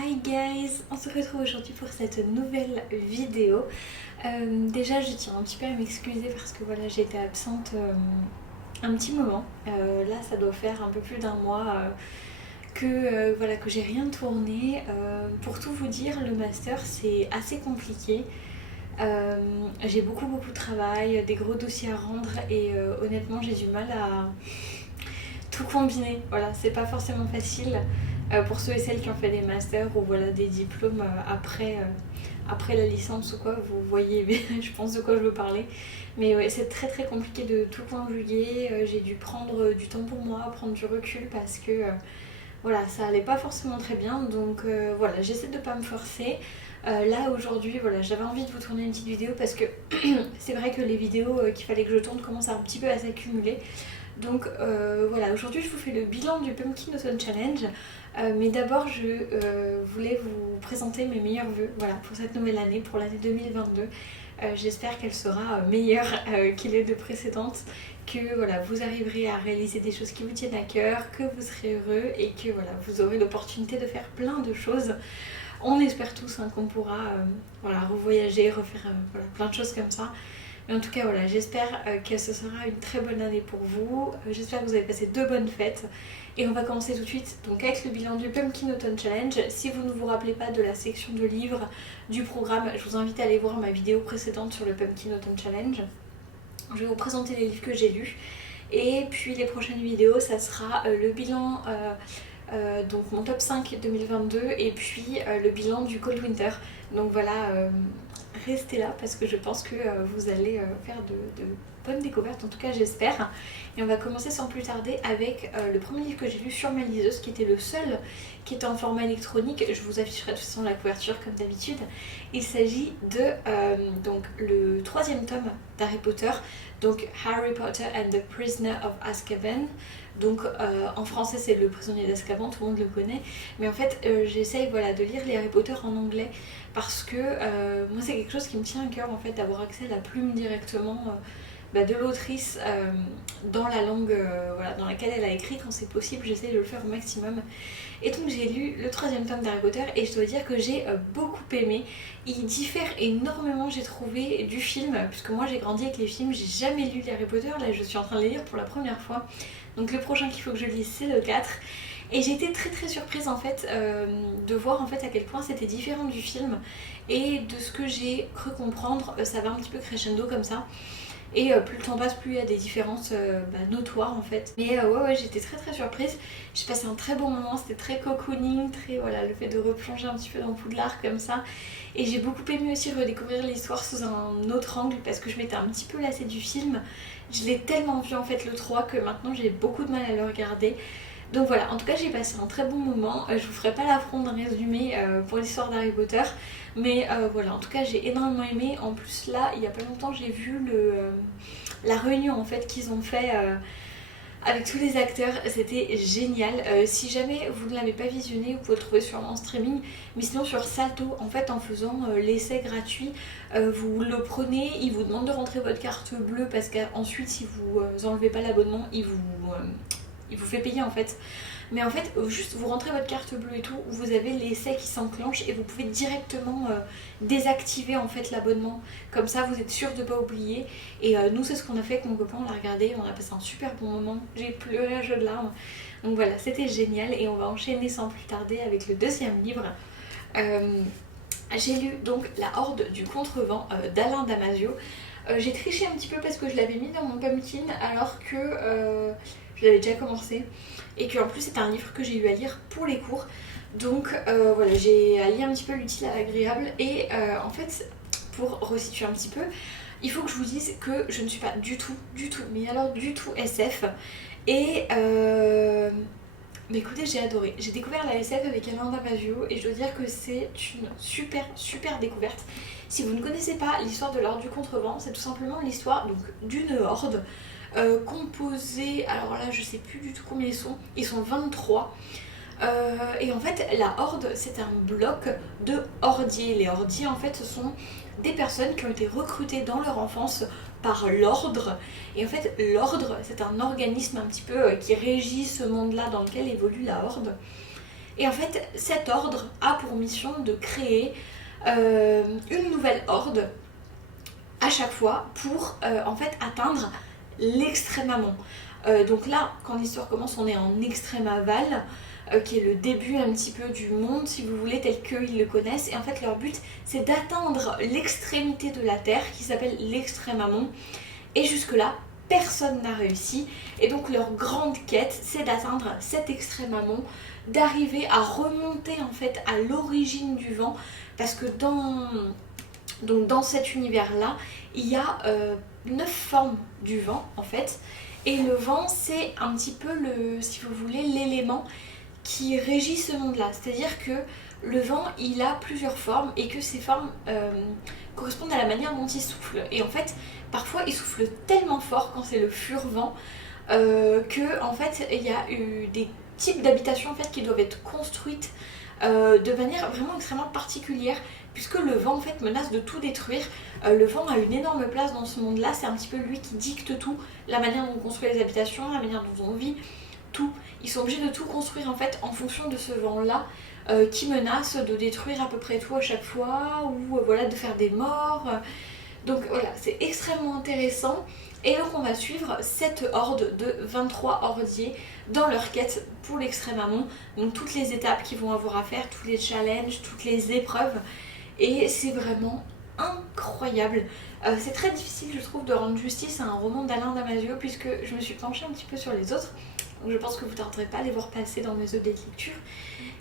Hi guys, on se retrouve aujourd'hui pour cette nouvelle vidéo. Déjà je tiens un petit peu à m'excuser parce que voilà j'ai été absente un petit moment. Là ça doit faire un peu plus d'un mois voilà, que j'ai rien tourné. Pour tout vous dire, le master c'est assez compliqué. J'ai beaucoup de travail, des gros dossiers à rendre et honnêtement j'ai du mal à tout combiner. Voilà, c'est pas forcément facile. Pour ceux et celles qui ont fait des masters ou voilà, des diplômes après la licence ou quoi, vous voyez je pense de quoi je veux parler. Mais ouais, c'est très compliqué de tout conjuguer. J'ai dû prendre du temps pour moi, prendre du recul parce que voilà, ça allait pas forcément très bien. Donc voilà, j'essaie de pas me forcer. Là aujourd'hui, voilà, j'avais envie de vous tourner une petite vidéo parce que c'est vrai que les vidéos qu'il fallait que je tourne commencent un petit peu à s'accumuler. Donc voilà, aujourd'hui je vous fais le bilan du Pumpkin Autumn Challenge. Mais d'abord je voulais vous présenter mes meilleurs vœux voilà, pour cette nouvelle année, pour l'année 2022. J'espère qu'elle sera meilleure que les deux précédentes, que voilà, vous arriverez à réaliser des choses qui vous tiennent à cœur, que vous serez heureux et que voilà, vous aurez l'opportunité de faire plein de choses. On espère tous qu'on pourra voilà, revoyager, refaire voilà, plein de choses comme ça. Mais en tout cas, voilà, j'espère que ce sera une très bonne année pour vous. J'espère que vous avez passé de bonnes fêtes. Et on va commencer tout de suite donc, avec le bilan du Pumpkin Autumn Challenge. Si vous ne vous rappelez pas de la section de livres du programme, je vous invite à aller voir ma vidéo précédente sur le Pumpkin Autumn Challenge. Je vais vous présenter les livres que j'ai lus. Et puis les prochaines vidéos, ça sera le bilan, donc mon top 5 2022 et puis le bilan du Cold Winter. Donc voilà, restez là parce que je pense que vous allez faire de bonnes découvertes, en tout cas j'espère. Et on va commencer sans plus tarder avec le premier livre que j'ai lu sur ma liseuse, qui était le seul qui était en format électronique. Je vous afficherai de toute façon la couverture comme d'habitude. Il s'agit de donc, le troisième tome d'Harry Potter, donc Harry Potter and the Prisoner of Azkaban. Donc en français c'est Le Prisonnier d'Azkaban, tout le monde le connaît. Mais en fait j'essaye voilà, de lire les Harry Potter en anglais parce que moi c'est quelque chose qui me tient à cœur en fait, d'avoir accès à la plume directement de l'autrice dans la langue voilà, dans laquelle elle a écrit quand c'est possible. J'essaye de le faire au maximum. Et donc j'ai lu le troisième tome d'Harry Potter et je dois dire que j'ai beaucoup aimé. Il diffère énormément, j'ai trouvé, du film, puisque moi j'ai grandi avec les films, j'ai jamais lu les Harry Potter, là je suis en train de les lire pour la première fois. Donc le prochain qu'il faut que je lise c'est le 4. Et j'ai été très surprise en fait de voir en fait à quel point c'était différent du film. Et de ce que j'ai cru comprendre, ça va un petit peu crescendo comme ça. Et plus le temps passe, plus il y a des différences notoires en fait. Mais ouais, j'étais très surprise. J'ai passé un très bon moment, c'était très cocooning, très voilà, le fait de replonger un petit peu dans Poudlard comme ça. Et j'ai beaucoup aimé aussi redécouvrir l'histoire sous un autre angle parce que je m'étais un petit peu lassée du film. Je l'ai tellement vu en fait le 3 que maintenant j'ai beaucoup de mal à le regarder. Donc voilà, en tout cas j'ai passé un très bon moment. Je vous ferai pas l'affront d'un résumé pour l'histoire d'Harry Potter. Mais voilà, en tout cas j'ai énormément aimé. En plus là, il y a pas longtemps j'ai vu la réunion en fait qu'ils ont fait avec tous les acteurs. C'était génial. Si jamais vous ne l'avez pas visionné, vous pouvez le trouver sûrement en streaming. Mais sinon sur Salto, en fait en faisant l'essai gratuit, vous le prenez, il vous demande de rentrer votre carte bleue parce qu'ensuite si vous enlevez pas l'abonnement, il vous fait payer en fait. Mais en fait, juste vous rentrez votre carte bleue et tout, vous avez l'essai qui s'enclenche et vous pouvez directement désactiver en fait l'abonnement. Comme ça, vous êtes sûr de ne pas oublier. Et nous, c'est ce qu'on a fait avec mon copain, on l'a regardé, on a passé un super bon moment. J'ai pleuré à jeux de larmes. Donc voilà, c'était génial et on va enchaîner sans plus tarder avec le deuxième livre. J'ai lu donc La Horde du Contrevent d'Alain Damasio. J'ai triché un petit peu parce que je l'avais mis dans mon pumpkin alors que je l'avais déjà commencé et que en plus c'est un livre que j'ai eu à lire pour les cours. Donc voilà, j'ai allié un petit peu l'utile à l'agréable et en fait pour resituer un petit peu, il faut que je vous dise que je ne suis pas du tout, mais alors du tout SF et mais écoutez, j'ai adoré. J'ai découvert la SF avec Alain Damasio et je dois dire que c'est une super découverte. Si vous ne connaissez pas l'histoire de l'Horde du Contrevent, c'est tout simplement l'histoire d'une horde composée, alors là je sais plus du tout combien ils sont 23. Et en fait la horde c'est un bloc de hordiers. Les hordiers en fait ce sont des personnes qui ont été recrutées dans leur enfance par l'ordre. Et en fait l'ordre c'est un organisme un petit peu qui régit ce monde là dans lequel évolue la horde. Et en fait cet ordre a pour mission de créer une nouvelle horde à chaque fois pour en fait atteindre l'extrême amont. Donc là, quand l'histoire commence, on est en extrême aval, qui est le début un petit peu du monde, si vous voulez, tel qu'ils le connaissent. Et en fait, leur but, c'est d'atteindre l'extrémité de la Terre, qui s'appelle l'extrême amont. Et jusque-là, personne n'a réussi. Et donc, leur grande quête, c'est d'atteindre cet extrême amont, d'arriver à remonter en fait à l'origine du vent, parce que dans cet univers-là, il y a 9 formes du vent en fait. Et le vent, c'est un petit peu, si vous voulez, l'élément qui régit ce monde-là. C'est-à-dire que le vent, il a plusieurs formes et que ces formes correspondent à la manière dont il souffle. Et en fait, parfois, il souffle tellement fort quand c'est le fur-vent que en fait, il y a eu des types d'habitations en fait, qui doivent être construites de manière vraiment extrêmement particulière, puisque le vent en fait menace de tout détruire. Le vent a une énorme place dans ce monde-là, c'est un petit peu lui qui dicte tout, la manière dont on construit les habitations, la manière dont on vit, tout. Ils sont obligés de tout construire en fait en fonction de ce vent-là qui menace de détruire à peu près tout à chaque fois, ou voilà, de faire des morts. Donc voilà, c'est extrêmement intéressant. Et donc on va suivre cette horde de 23 hordiers dans leur quête pour l'extrême amont. Donc toutes les étapes qu'ils vont avoir à faire, tous les challenges, toutes les épreuves. Et c'est vraiment incroyable. C'est très difficile je trouve de rendre justice à un roman d'Alain Damasio, puisque je me suis penchée un petit peu sur les autres. Donc je pense que vous ne tarderez pas à les voir passer dans mes updates lecture.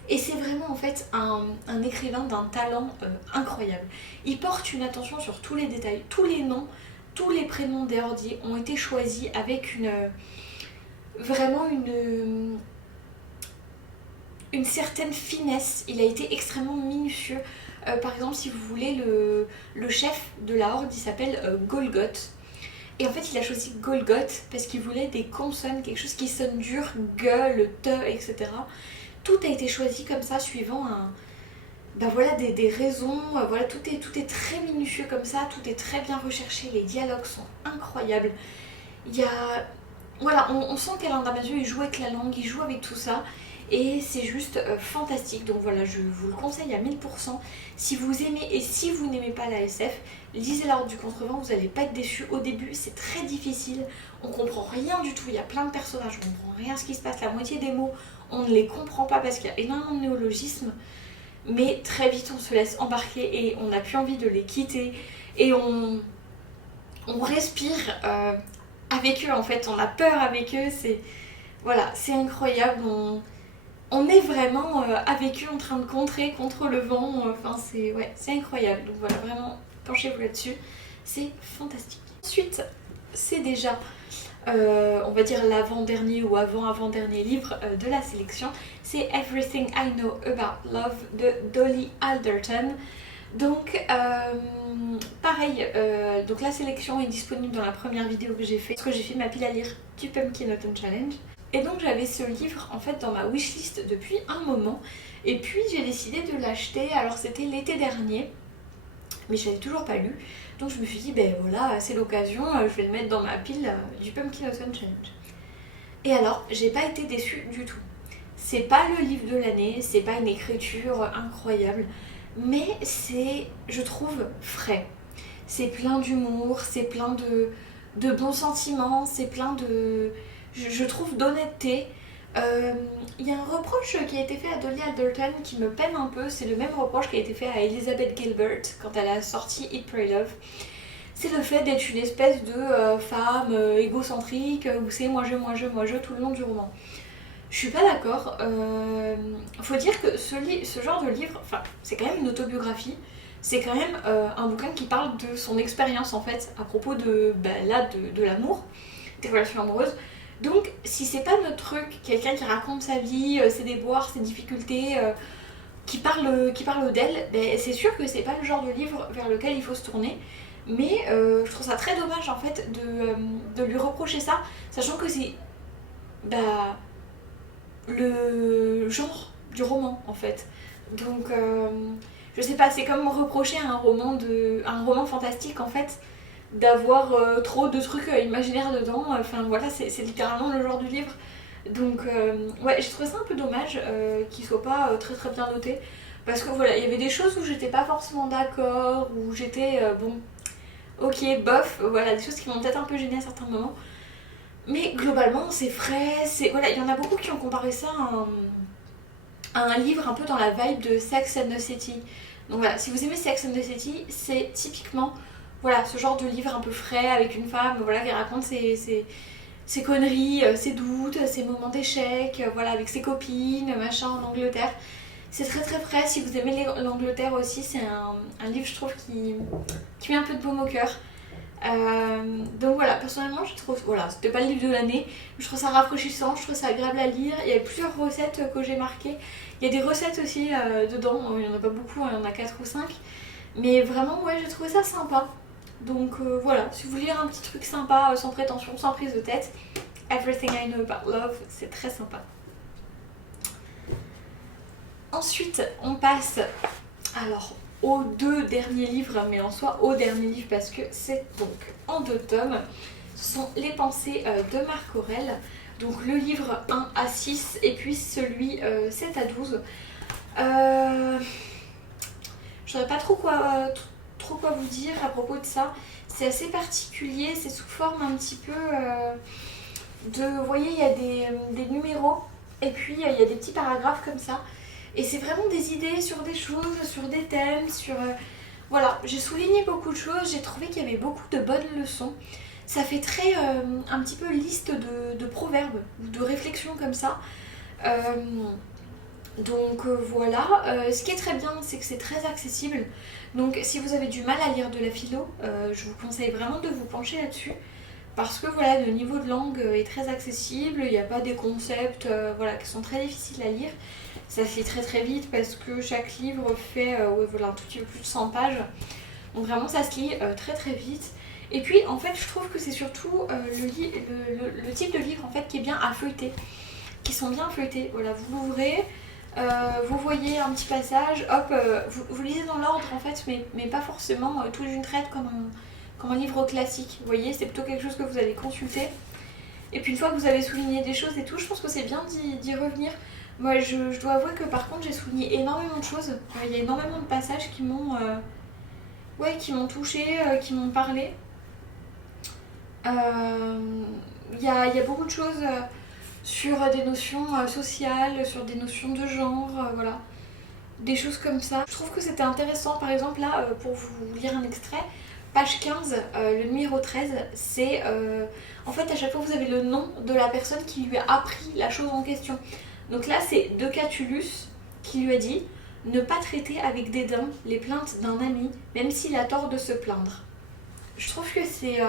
Et c'est vraiment en fait un écrivain d'un talent incroyable. Il porte une attention sur tous les détails, tous les noms, tous les prénoms des hordiers ont été choisis avec vraiment une certaine finesse. Il a été extrêmement minutieux. Par exemple, si vous voulez, le chef de la horde, il s'appelle Golgoth. Et en fait, il a choisi Golgoth parce qu'il voulait des consonnes, quelque chose qui sonne dur, gueule, te, etc. Tout a été choisi comme ça, suivant voilà, des raisons. Voilà, tout est très minutieux comme ça, tout est très bien recherché, les dialogues sont incroyables. Il y a... Voilà, on sent qu'Alain Damasio, il joue avec la langue, il joue avec tout ça. Et c'est juste fantastique. Donc voilà, je vous le conseille à 1000%. Si vous aimez et si vous n'aimez pas la SF, lisez La Horde du Contrevent, vous n'allez pas être déçus. Au début, c'est très difficile, on comprend rien du tout, il y a plein de personnages, on comprend rien à ce qui se passe, la moitié des mots, on ne les comprend pas parce qu'il y a énormément de néologismes. Mais très vite, on se laisse embarquer et on n'a plus envie de les quitter. Et on respire avec eux en fait, on a peur avec eux, voilà, c'est incroyable. On est vraiment avec eux en train de contrer contre le vent, enfin c'est incroyable. Donc voilà, vraiment, penchez-vous là-dessus, c'est fantastique. Ensuite, c'est déjà, on va dire l'avant-dernier ou avant-avant-dernier livre de la sélection, c'est Everything I Know About Love de Dolly Alderton. Donc pareil, donc la sélection est disponible dans la première vidéo que j'ai fait, parce que j'ai fait ma pile à lire du Pumpkin Autumn Challenge. Et donc j'avais ce livre en fait dans ma wishlist depuis un moment, et puis j'ai décidé de l'acheter. Alors c'était l'été dernier, mais je l'avais toujours pas lu, donc je me suis dit ben voilà, c'est l'occasion, je vais le mettre dans ma pile du Pumpkin Autumn Challenge. Et alors j'ai pas été déçue du tout. C'est pas le livre de l'année, c'est pas une écriture incroyable, mais c'est, je trouve, frais. C'est plein d'humour, c'est plein de bons sentiments, c'est plein de... je trouve d'honnêteté. Il y a un reproche qui a été fait à Dolly Alderton qui me peine un peu, c'est le même reproche qui a été fait à Elizabeth Gilbert quand elle a sorti Eat, Pray, Love. C'est le fait d'être une espèce de femme égocentrique, où c'est moi je tout le long du roman. Je suis pas d'accord. Faut dire que ce genre de livre, enfin, c'est quand même une autobiographie. C'est quand même un bouquin qui parle de son expérience en fait à propos de l'amour, des relations amoureuses. Donc si c'est pas notre truc, quelqu'un qui raconte sa vie, ses déboires, ses difficultés, qui parle d'elle, ben, c'est sûr que c'est pas le genre de livre vers lequel il faut se tourner. Mais je trouve ça très dommage en fait de lui reprocher ça, sachant que c'est le genre du roman en fait. Donc je sais pas, c'est comme reprocher à un roman fantastique en fait d'avoir trop de trucs imaginaires dedans. Enfin voilà, c'est littéralement le genre du livre. Donc ouais, j'ai trouvé ça un peu dommage qu'il soit pas très très bien noté. Parce que voilà, il y avait des choses où j'étais pas forcément d'accord, où j'étais bon, ok, bof, voilà, des choses qui m'ont peut-être un peu gêné à certains moments. Mais globalement, c'est frais, c'est... Voilà, il y en a beaucoup qui ont comparé ça à un livre un peu dans la vibe de Sex and the City. Donc voilà, si vous aimez Sex and the City, c'est typiquement voilà, ce genre de livre un peu frais avec une femme voilà, qui raconte ses conneries, ses doutes, ses moments d'échec, voilà, avec ses copines, machin, en Angleterre. C'est très très frais. Si vous aimez l'Angleterre aussi, c'est un livre, je trouve, qui met un peu de baume au cœur. Donc voilà, personnellement, je trouve, voilà, c'était pas le livre de l'année, mais je trouve ça rafraîchissant, je trouve ça agréable à lire. Il y a plusieurs recettes que j'ai marquées. Il y a des recettes aussi dedans, il y en a pas beaucoup, il y en a 4 ou 5. Mais vraiment, ouais, j'ai trouvé ça sympa. Donc voilà, si vous voulez lire un petit truc sympa, sans prétention, sans prise de tête, Everything I Know About Love, c'est très sympa. Ensuite, on passe alors aux 2 derniers livres, mais en soi au dernier livre parce que c'est donc en 2 tomes. Ce sont les pensées de Marc Aurèle. Donc le livre 1 à 6 et puis celui 7 à 12. Je saurais pas trop quoi vous dire à propos de ça. C'est assez particulier, c'est sous forme un petit peu de... Vous voyez, il y a des numéros et puis il y a des petits paragraphes comme ça. Et c'est vraiment des idées sur des choses, sur des thèmes, sur... voilà, j'ai souligné beaucoup de choses, j'ai trouvé qu'il y avait beaucoup de bonnes leçons. Ça fait très un petit peu liste de proverbes ou de réflexions comme ça. Donc voilà, ce qui est très bien, c'est que c'est très accessible. Donc si vous avez du mal à lire de la philo, je vous conseille vraiment de vous pencher là-dessus. Parce que voilà, le niveau de langue est très accessible, il n'y a pas des concepts voilà, qui sont très difficiles à lire. Ça se lit très très vite parce que chaque livre fait voilà, un tout petit peu plus de 100 pages. Donc vraiment ça se lit très très vite. Et puis en fait je trouve que c'est surtout le type de livre en fait qui est bien à feuilleter. Qui sont bien feuilletés. Voilà, vous l'ouvrez, vous voyez un petit passage, hop, vous lisez dans l'ordre en fait, mais pas forcément tout d'une traite comme un livre classique. Vous voyez, c'est plutôt quelque chose que vous allez consulter. Et puis une fois que vous avez souligné des choses et tout, je pense que c'est bien d'y revenir. Moi, je dois avouer que par contre, j'ai souligné énormément de choses. Il y a énormément de passages qui m'ont touchée, qui m'ont parlé. Il y a beaucoup de choses sur des notions sociales, sur des notions de genre, voilà. Des choses comme ça. Je trouve que c'était intéressant, par exemple, là, pour vous lire un extrait, page 15, le numéro 13, c'est... en fait, à chaque fois, vous avez le nom de la personne qui lui a appris la chose en question. Donc là, c'est De Catulus qui lui a dit « Ne pas traiter avec dédain les plaintes d'un ami, même s'il a tort de se plaindre. » Je trouve que c'est...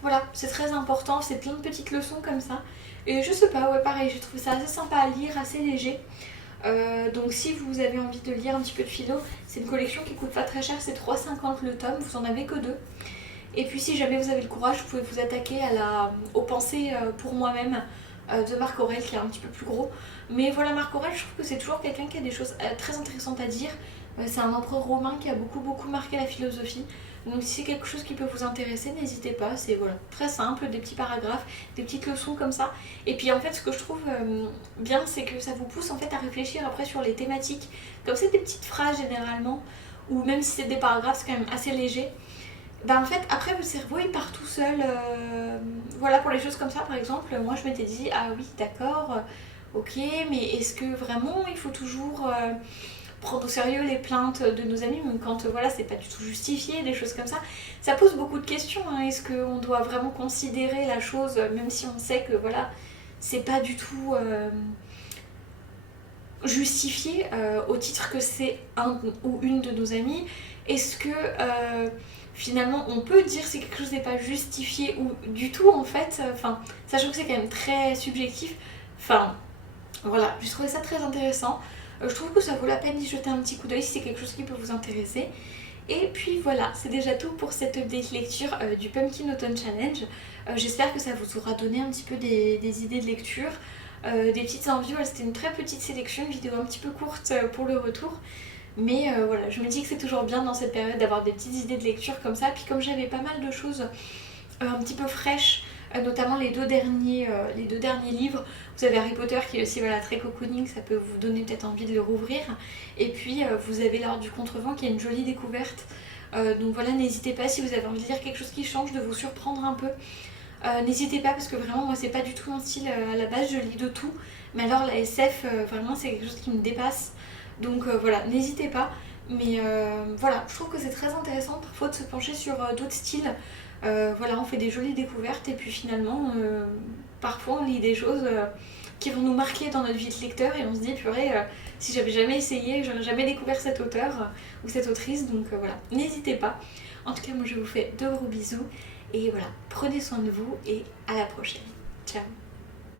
voilà, c'est très important, c'est plein de petites leçons comme ça. Et je sais pas, ouais, pareil, j'ai trouvé ça assez sympa à lire, assez léger. Donc si vous avez envie de lire un petit peu de philo, c'est une collection qui coûte pas très cher, c'est 3,50 le tome, vous en avez que 2. Et puis si jamais vous avez le courage, vous pouvez vous attaquer aux pensées pour moi-même de Marc Aurèle qui est un petit peu plus gros. Mais voilà, Marc Aurèle, je trouve que c'est toujours quelqu'un qui a des choses très intéressantes à dire. C'est un empereur romain qui a beaucoup marqué la philosophie. Donc si c'est quelque chose qui peut vous intéresser, n'hésitez pas, c'est voilà, très simple, des petits paragraphes, des petites leçons comme ça. Et puis en fait ce que je trouve bien, c'est que ça vous pousse en fait à réfléchir après sur les thématiques. Comme c'est des petites phrases généralement, ou même si c'est des paragraphes, c'est quand même assez léger. Bah en fait après votre cerveau il part tout seul, voilà, pour les choses comme ça par exemple, moi je m'étais dit ah oui d'accord, ok, mais est-ce que vraiment il faut toujours... prendre au sérieux les plaintes de nos amis, même quand voilà, c'est pas du tout justifié, des choses comme ça. Ça pose beaucoup de questions. Hein. Est-ce qu'on doit vraiment considérer la chose, même si on sait que voilà, c'est pas du tout justifié au titre que c'est un ou une de nos amis? Est-ce que finalement on peut dire si quelque chose n'est pas justifié ou du tout en fait, sachant que c'est quand même très subjectif. Enfin, voilà, j'ai trouvé ça très intéressant. Je trouve que ça vaut la peine d'y jeter un petit coup d'œil si c'est quelque chose qui peut vous intéresser. Et puis voilà, c'est déjà tout pour cette update lecture du Pumpkin Autumn Challenge. J'espère que ça vous aura donné un petit peu des idées de lecture, des petites envies. Voilà, c'était une très petite sélection, une vidéo un petit peu courte pour le retour. Mais voilà, je me dis que c'est toujours bien dans cette période d'avoir des petites idées de lecture comme ça. Puis comme j'avais pas mal de choses un petit peu fraîches notamment les deux derniers livres. Vous avez Harry Potter qui est aussi voilà, très cocooning, ça peut vous donner peut-être envie de le rouvrir. Et puis vous avez L'Ordre du Contrevent qui est une jolie découverte. Donc voilà, n'hésitez pas si vous avez envie de lire quelque chose qui change, de vous surprendre un peu. N'hésitez pas parce que vraiment moi c'est pas du tout mon style à la base, je lis de tout. Mais alors la SF, vraiment c'est quelque chose qui me dépasse. Donc voilà, n'hésitez pas. Mais voilà, je trouve que c'est très intéressant parfois de se pencher sur d'autres styles. Voilà, on fait des jolies découvertes et puis finalement, parfois on lit des choses qui vont nous marquer dans notre vie de lecteur et on se dit purée, si j'avais jamais essayé, j'aurais jamais découvert cet auteur ou cette autrice. Donc voilà, n'hésitez pas. En tout cas, moi je vous fais de gros bisous et voilà, prenez soin de vous et à la prochaine. Ciao.